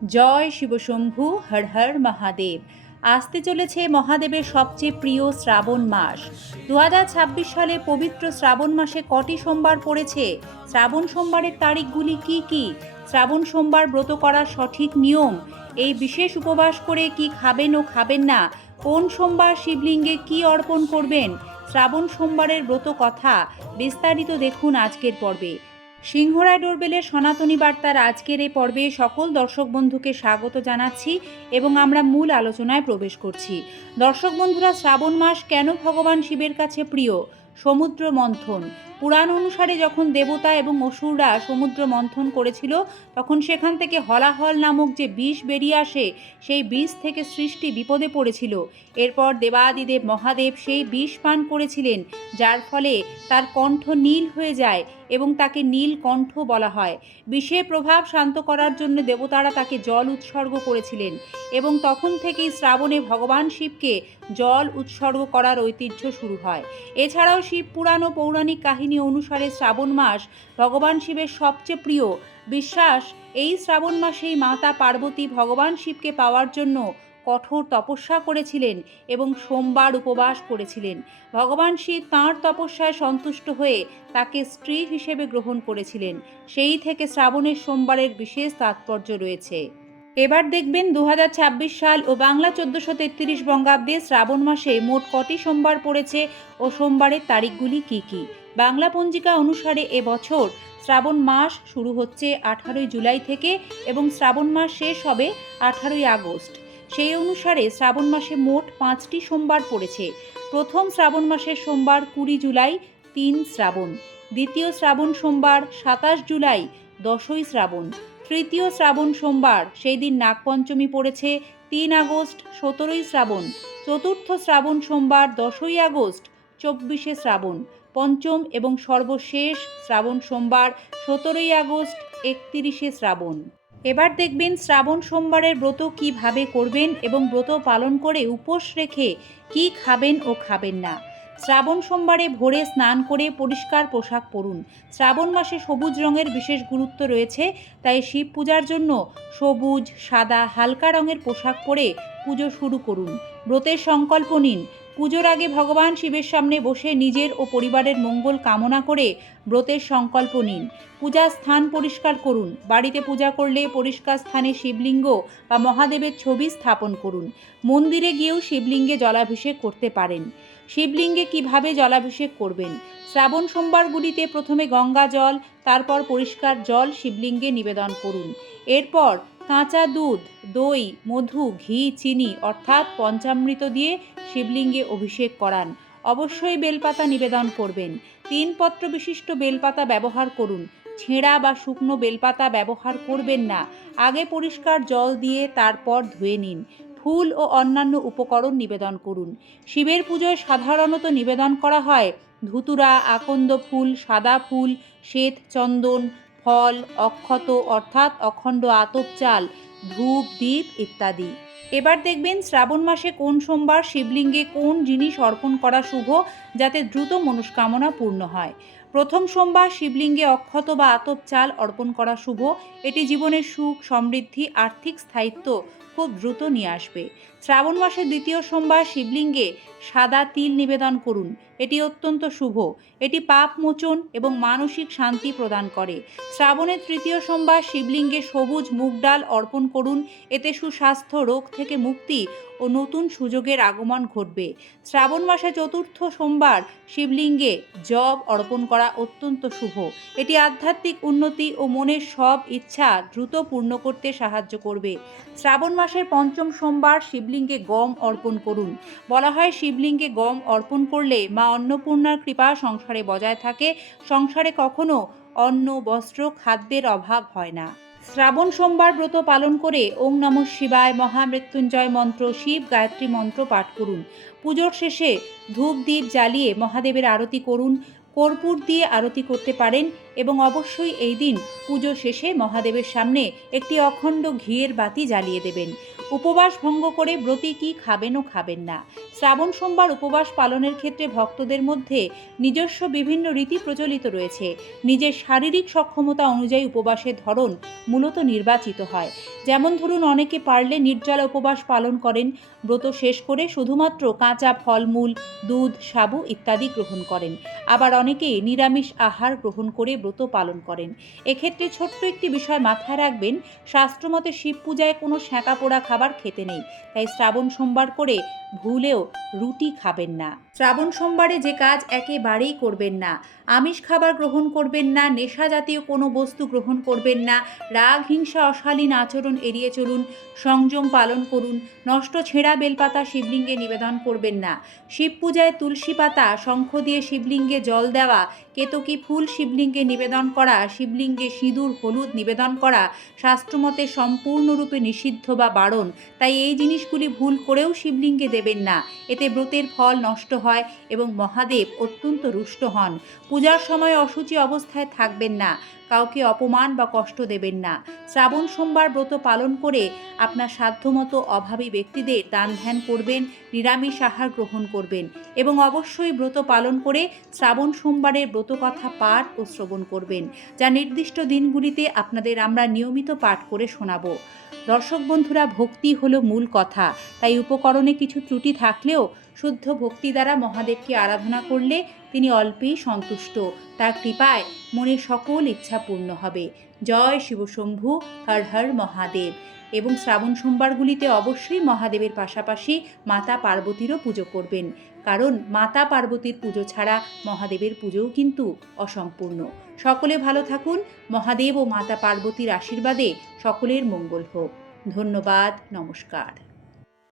জয় শিবশম্ভু, হর হর মহাদেব। আসতে চলেছে মহাদেবের সবচেয়ে প্রিয় শ্রাবণ মাস। 2026 সালে পবিত্র শ্রাবণ মাসে কটি সোমবার পড়েছে? শ্রাবণ সোমবারের তারিখগুলি কি কি? শ্রাবণ সোমবার ব্রত করার সঠিক নিয়ম, এই বিশেষ উপবাস করে কি খাবেন ও খাবেন না, কোন সোমবার শিবলিঙ্গে কি অর্পণ করবেন, শ্রাবণ সোমবারের ব্রত কথা বিস্তারিত দেখুন আজকের পর্বে। সিংহরায় ডোরবেলের সনাতনী বার্তার আজকের এই পর্বে সকল দর্শক বন্ধুকে স্বাগত জানাচ্ছি এবং আমরা মূল আলোচনায় প্রবেশ করছি। দর্শক বন্ধুরা, শ্রাবণ মাস কেন ভগবান শিবের কাছে প্রিয়? সমুদ্র মন্থন। পুরাণ অনুসারে যখন দেবতা এবং অসুররা সমুদ্র মন্থন করেছিল, তখন সেখান থেকে হলাহল নামক যে বিষ বেরিয়ে আসে, সেই বিষ থেকে সৃষ্টি বিপদে পড়েছিল। এরপর দেবাদিদেব মহাদেব সেই বিষ পান করেছিলেন, যার ফলে তার কণ্ঠ নীল হয়ে যায় এবং তাকে নীলকণ্ঠ বলা হয়। বিষের প্রভাব শান্ত করার জন্য দেবতারা তাকে জল উৎসর্গ করেছিলেন এবং তখন থেকেই শ্রাবণে ভগবান শিবকে জল উৎসর্গ করার ঐতিহ্য শুরু হয়। এছাড়াও শিব পুরাণ ও পৌরাণিক কাহিনী অনুসারে শ্রাবণ মাস ভগবান শিবের সবচেয়ে প্রিয়। বিশ্বাস, এই শ্রাবণ মাসেই মাতা পার্বতী ভগবান শিবকে পাওয়ার জন্য কঠোর তপস্যা করেছিলেন এবং সোমবার উপবাস করেছিলেন। ভগবান শিব তাঁর তপস্যায় সন্তুষ্ট হয়ে তাকে স্ত্রী হিসেবে গ্রহণ করেছিলেন। সেই থেকে শ্রাবণের সোমবারের বিশেষ তাৎপর্য রয়েছে। এবার দেখবেন 2026 সাল ও বাংলা 1433 বঙ্গাব্দে শ্রাবণ মাসে মোট কটি সোমবার পড়েছে ও সোমবারের তারিখগুলি কি কি। বাংলা পঞ্জিকা অনুসারে এবছর শ্রাবণ মাস শুরু হচ্ছে 18 জুলাই থেকে এবং শ্রাবণ মাস শেষ হবে 18 আগস্ট। সেই অনুসারে শ্রাবণ মাসে মোট 5টি সোমবার পড়েছে। প্রথম শ্রাবণ মাসের সোমবার 20 জুলাই, 3 শ্রাবণ। দ্বিতীয় শ্রাবণ সোমবার 27 জুলাই, 10ই শ্রাবণ। তৃতীয় শ্রাবণ সোমবার, সেই দিন নাগপঞ্চমী পড়েছে, 3 আগস্ট, 17ই শ্রাবণ। চতুর্থ শ্রাবণ সোমবার 10ই আগস্ট, 24শে শ্রাবণ। পঞ্চম এবং সর্বশেষ শ্রাবণ সোমবার 17ই আগস্ট, 31শে শ্রাবণ। এবার দেখবেন শ্রাবণ সোমবারের ব্রত কিভাবে করবেন এবং ব্রত পালন করে উপোস রেখে কি খাবেন ও খাবেন না। শ্রাবণ সোমবারে ভোরে স্নান করে পরিষ্কার পোশাক পরুন। শ্রাবণ মাসে সবুজ রঙের বিশেষ গুরুত্ব রয়েছে, তাই শিব পূজার জন্য সবুজ, সাদা, হালকা রঙের পোশাক পরে পুজো শুরু করুন। ব্রতের সংকল্প নিন। পুজোর আগে ভগবান শিবের সামনে বসে নিজের ও পরিবারের মঙ্গল কামনা করে ব্রতের সংকল্প নিন। পূজার স্থান পরিষ্কার করুন। বাড়িতে পূজা করলে পরিষ্কার স্থানে শিবলিঙ্গ বা মহাদেবের ছবি স্থাপন করুন। মন্দিরে গিয়েও শিবলিঙ্গে জলাভিষেক করতে পারেন। শিবলিঙ্গে কিভাবে জলাভিষেক করবেন? শ্রাবণ সোমবারগুলিতে প্রথমে গঙ্গা জল, তারপর পরিষ্কার জল শিবলিঙ্গে নিবেদন করুন। এরপর কাঁচা দুধ, দই, মধু, ঘি, চিনি অর্থাৎ পঞ্চামৃত দিয়ে শিবলিঙ্গে অভিষেক করান। অবশ্যই বেলপাতা নিবেদন করবেন। 3 পত্র বিশিষ্ট বেলপাতা ব্যবহার করুন। ছেঁড়া বা শুকনো বেলপাতা ব্যবহার করবেন না। আগে পরিষ্কার জল দিয়ে তারপর ধুয়ে নিন। ফুল ও অন্যান্য উপকরণ নিবেদন করুন। শিবের পুজোয় সাধারণত নিবেদন করা হয় ধুতুরা, আকন্দ ফুল, সাদা ফুল, শ্বেত চন্দন, ফল, অক্ষত অর্থাৎ অখণ্ড আতপ চাল, ধূপ, দীপ ইত্যাদি। এবার দেখবেন শ্রাবণ মাসে কোন সোমবার শিবলিঙ্গে কোন জিনিস অর্পণ করা শুভ, যাতে দ্রুত মনস্কামনা পূর্ণ হয়। প্রথম সোমবার শিবলিঙ্গে অক্ষত বা আতপ চাল অর্পণ করা শুভ। এটি জীবনের সুখ, সমৃদ্ধি, আর্থিক স্থায়িত্ব খুব দ্রুত নিয়ে আসবে। শ্রাবণ মাসের দ্বিতীয় সোমবার শিবলিঙ্গে সাদা তিল নিবেদন করুন। এটি অত্যন্ত শুভ। এটি পাপ মোচন এবং মানসিক শান্তি প্রদান করে। শ্রাবণের তৃতীয় সোমবার শিবলিঙ্গে সবুজ মুগ ডাল অর্পণ করুন। এতে সুস্বাস্থ্য, রোগ থেকে মুক্তি ও নতুন সুযোগের আগমন ঘটবে। শ্রাবণ মাসে চতুর্থ সোমবার শিবলিঙ্গে জব অর্পণ করা অত্যন্ত শুভ। এটি আধ্যাত্মিক উন্নতি ও মনের সব ইচ্ছা দ্রুত পূর্ণ করতে সাহায্য করবে। শ্রাবণ মাসের পঞ্চম সোমবার শিবলিঙ্গে গম অর্পণ করুন। বলা হয় শিবলিঙ্গে গম অর্পণ করলে মা অন্নপূর্ণার কৃপা সংসারে বজায় থাকে। সংসারে কখনো অন্ন, বস্ত্র, খাদ্যের অভাব হয় না। শ্রাবণ সোমবার ব্রত পালন করে ওং নমঃ শিবায়, মহামৃত্যুঞ্জয় মন্ত্র, শিব গায়ত্রী মন্ত্র পাঠ করুন। পুজোর শেষে ধূপ দ্বীপ জ্বালিয়ে মহাদেবের আরতি করুন। কর্পূর দিয়ে আরতি করতে পারেন এবং অবশ্যই এই দিন পুজো শেষে মহাদেবের সামনে একটি অখণ্ড ঘিয়ের বাতি জ্বালিয়ে দেবেন। উপবাস ভঙ্গ করে ব্রতী কি খাবেন ও খাবেন না। শ্রাবণ সোমবার উপবাস পালনের ক্ষেত্রে ভক্তদের মধ্যে নিজস্ব বিভিন্ন রীতি প্রচলিত রয়েছে। নিজের শারীরিক সক্ষমতা অনুযায়ী উপবাসের ধরন মূলত নির্বাচিত হয়। যেমন ধরুন, অনেকে পারলে নির্জলা উপবাস পালন করেন, ব্রত শেষ করে শুধুমাত্র কাঁচা ফলমূল, দুধ, সাবু ইত্যাদি গ্রহণ করেন। আবার অনেকে নিরামিষ আহার গ্রহণ করে ব্রত পালন করেন। এক্ষেত্রে ছোট্ট একটি বিষয় মাথায় রাখবেন, শাস্ত্রমতে শিব পূজায় কোনো সেঁকা পোড়া খাবার খেতে নেই। তাই শ্রাবণ সোমবার করে ভুলেও রুটি খাবেন না। শ্রাবণ সোমবারে যে কাজ একেবারেই করবেন না: আমিষ খাবার গ্রহণ করবেন না, নেশা জাতীয় কোনো বস্তু গ্রহণ করবেন না, রাগ, হিংসা, অশালীন আচরণ এড়িয়ে চলুন, সংযম পালন করুন, নষ্ট ছেঁড়া বেলপাতা শিবলিঙ্গে নিবেদন করবেন না। শিব পূজায় তুলসী পাতা, শঙ্খ দিয়ে শিবলিঙ্গে জল দেওয়া, কেতকী ফুল শিবলিঙ্গে নিবেদন করা, শিবলিঙ্গে সিঁদুর হলুদ নিবেদন করা শাস্ত্রমতে সম্পূর্ণরূপে নিষিদ্ধ বা বারণ। তাই এই জিনিসগুলি ভুল করেও শিবলিঙ্গে দেবেন না। এতে ব্রতের ফল নষ্ট হয় এবং মহাদেব অত্যন্ত রুষ্ট হন। পূজার সময় অশুচি অবস্থায় থাকবেন না, কাউকে অপমান বা কষ্ট দেবেন না। শ্রাবণ সোমবার ব্রত পালন করে আপনার সাধ্যমতো অভাবী ব্যক্তিদের দান ধ্যান করবেন, নিরামিষ আহার গ্রহণ করবেন এবং অবশ্যই ব্রত পালন করে শ্রাবণ সোমবারের ব্রতকথা পাঠ ও শ্রবণ করবেন, যা নির্দিষ্ট দিনগুলিতে আপনাদের আমরা নিয়মিত পাঠ করে শোনাবো। দর্শক বন্ধুরা, ভক্তি হলো মূল কথা। তাই উপকরণে কিছু ত্রুটি থাকলেও শুদ্ধ ভক্তি দ্বারা মহাদেবকে আরাধনা করলে তিনি অল্পেই সন্তুষ্ট। তার কৃপায় মনের সকল ইচ্ছা পূর্ণ হবে। জয় শিবশম্ভু, হর হর মহাদেব। এবং শ্রাবণ সোমবারগুলিতে অবশ্যই মহাদেবের পাশাপাশি মাতা পার্বতীরও পুজো করবেন, কারণ মাতা পার্বতীর পুজো ছাড়া মহাদেবের পুজোও কিন্তু অসম্পূর্ণ। সকলে ভালো থাকুন। মহাদেব ও মাতা পার্বতীর আশীর্বাদে সকলের মঙ্গল হোক। ধন্যবাদ। নমস্কার।